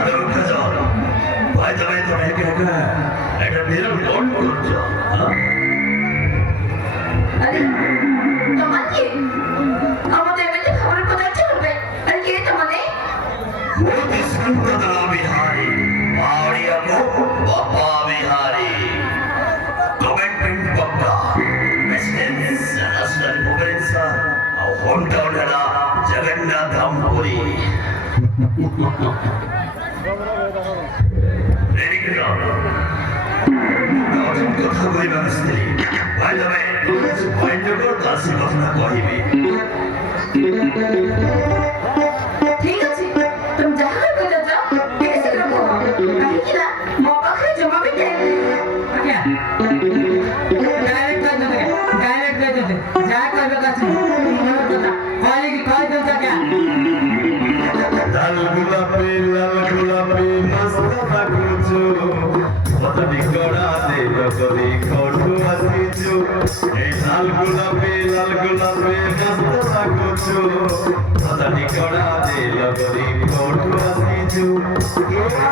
আরে উঠে যাও ভাই তুমি তো একা একা একটা বিরাট লট করছো আরে তোমার কি আমাদের এমনি খাবারের কথা ইচ্ছে করবে আরে কে তোমাদের मोदी संतदा बिहारी मावड़िया को बाबा बिहारी कमिटमेंट पक्का प्रेसिडेंट नेशनल भुवनेश्वर और होम टाउन है जगन्नाथ धामपुरी रेडी करो और कथा कोई व्यवस्था भाई तुम्हें पॉइंट को दासी कथा कहिबे ঠিক আছে তুমি যাহা করে যাও ঠিক আছে রাখো কাহি কি না মৌকা খাই জমাবে কে আচ্ছা ডাইরেক্ট করে দে যা করবে কাছে মনে কথা কয় কি কয় দে যা লাল গোলাপি মস্ত থাকুছো পতনি গড়া দে লগরি কঠু আসিছো এই লাল গোলাপি মস্ত থাকুছো পতনি গড়া দে লগরি কঠু আসিছো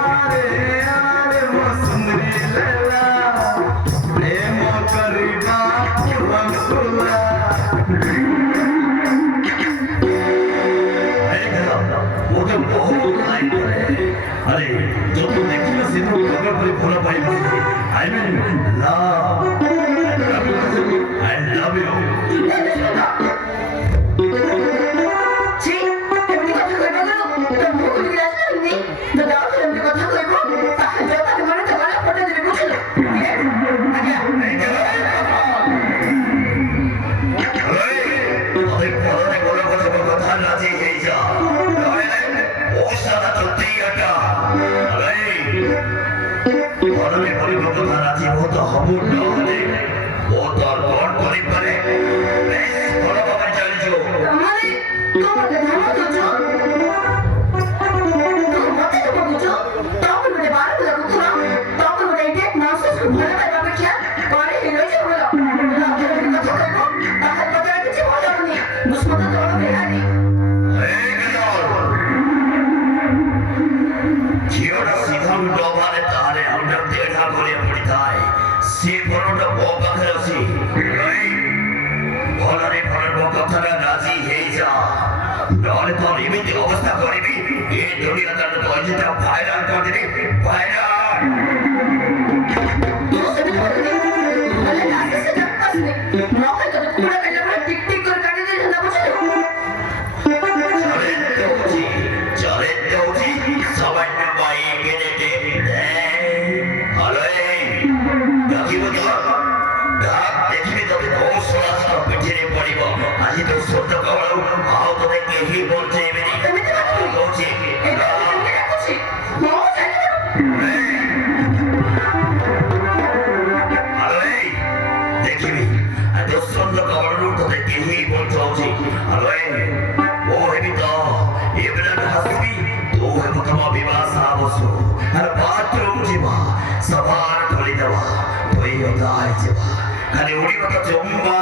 আরে মসুন্দরি লেলা প্রেম করিবা রঙ্গুলা ওকে বহুত লাইক করে আরে যত দেখি না সেটা খবর করে ভোলা পাই I mean love I love you ছি এমনি কথা কইবা না তো মুখ দিয়ে আসলে নি তো দাও এমনি কথা কইবা তাহলে যা তাকে মনে তো গলা ফটো দিবে বুঝলো আচ্ছা ওই পরে বড় কথা রাজি হয়ে যা ও সারা চলতেই আটা আরে পরে বড় কথা রাজি হতে হবে না ও তোর কোন করে পারে বড় বাবা চলছো আমারে তোমাকে ধামা দিছো তোমাকে তো বুঝছো তখন বলে বারো বলে কুকুরা তখন বলে এই দেখ মাসুস কো ভরে পাইবা বেখিয়া পরে রইছে বলো কথা কইবো তাহলে কথা কিছু মজা নেই মুসমত তো বিহারি ঝিওটা সিধা ডবারে তাহলে আমরা দেড়া করে পড়ি তাই সে বড়টা বউ পাখে আছি বলারে বলার বউ কথাটা রাজি হয়ে যা নাহলে তোর এমনিতে অবস্থা করবি এই দুনিয়া তার পয়সাটা ভাইরাল করে দিবি ভাইরাল আজি তো সত্য কবল আও তোরে কেহি বলছে এমনি বলছে আরে দেখিবি এত সত্য কবল তোরে কেহি বলছে আরে ও হেবি তো এবেলা হাসবি তো হেবি তোমা বিবাহ সাবসু আর বাথরুম জিবা সবার ঢলি দেওয়া তুই ওদাই জিবা খালি উড়ি কথা জম্বা